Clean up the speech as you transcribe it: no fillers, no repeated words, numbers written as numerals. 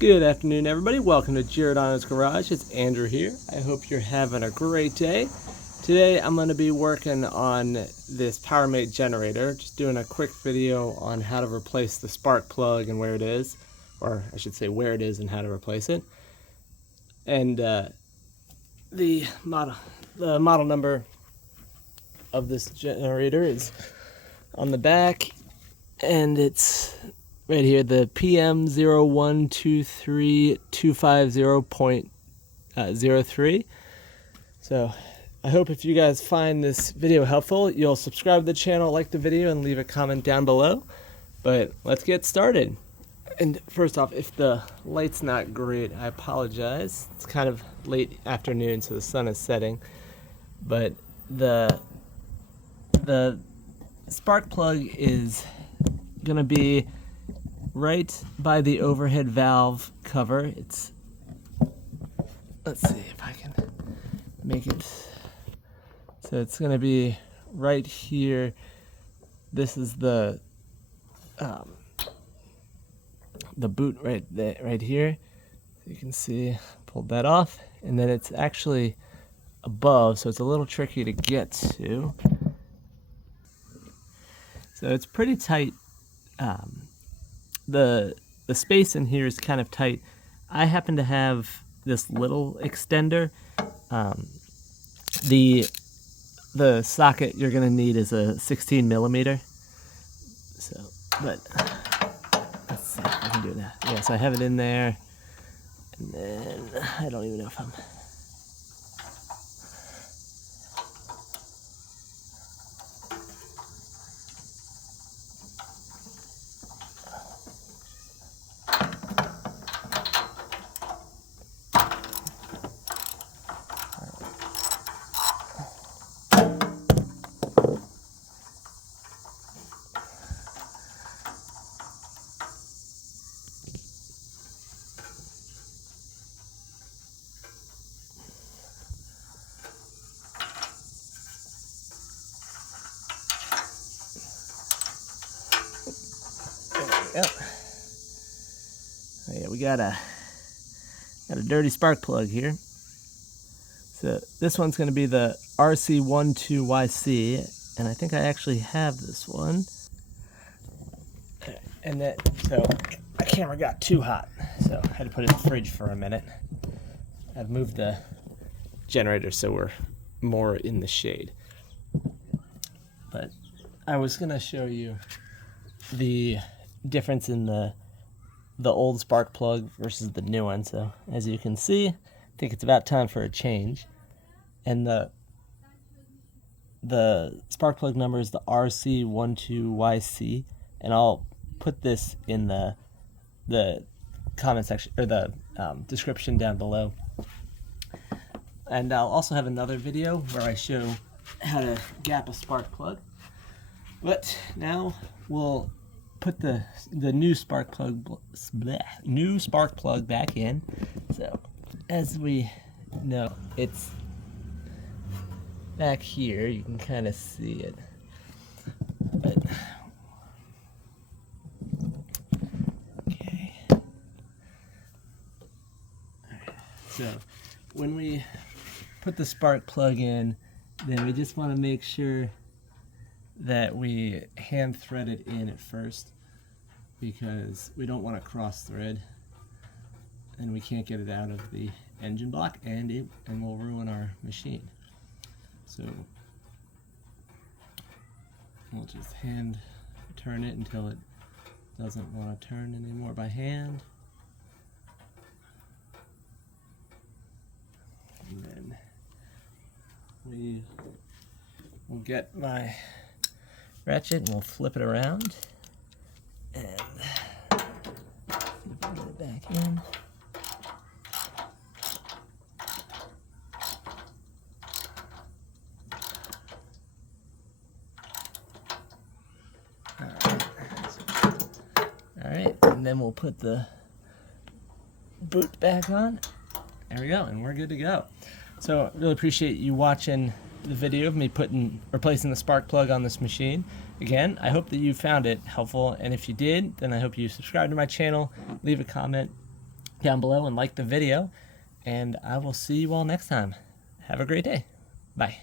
Good afternoon, everybody. Welcome to Giordano's Garage. It's Andrew here. I hope you're having a great day. Today I'm going to be working on this Powermate generator, just doing a quick video on how to replace the spark plug and where it is, or I should say where it is and how to replace it. And the model number of this generator is on the back, and it's right here, the PM0123250.03. So I hope if you guys find this video helpful, you'll subscribe to the channel, like the video, and leave a comment down below. But let's get started. And first off, if the light's not great, I apologize. It's kind of late afternoon, so the sun is setting. But the spark plug is gonna be right by the overhead valve cover. It's, let's see if I can make it, so it's going to be right here. This is the boot right there, right here. So you can see, pulled that off, and then it's actually above, so it's a little tricky to get to. So it's pretty tight. The space in here is kind of tight. I happen to have this little extender. The socket you're gonna need is a 16 millimeter. So, but let's see if I can do that. Yeah, so I have it in there, and then I don't even know if I'm. Yep. Oh yeah, we got a dirty spark plug here. So this one's going to be the RC12YC, and I think I actually have this one. And that, so my camera got too hot, so I had to put it in the fridge for a minute. I've moved the generator so we're more in the shade. But I was going to show you the difference in the old spark plug versus the new one. So as you can see, I think it's about time for a change. And the spark plug number is the RC12YC, and I'll put this in the comment section, or the description down below. And I'll also have another video where I show how to gap a spark plug. But now we'll put the new spark plug back in. So as we know, it's back here. You can kind of see it. But okay. All right. So when we put the spark plug in, then we just want to make sure that we hand thread it in at first, because we don't want to cross thread and we can't get it out of the engine block, and we'll ruin our machine. So we'll just hand turn it until it doesn't want to turn anymore by hand. And then we'll get my ratchet and we'll flip it around and put it back in. All right, and then we'll put the boot back on. There we go, and we're good to go. So I really appreciate you watching the video of me replacing the spark plug on this machine. Again, I hope that you found it helpful, and if you did, then I hope you subscribe to my channel, leave a comment, down below and like the video, and I will see you all next time. Have a great day. Bye.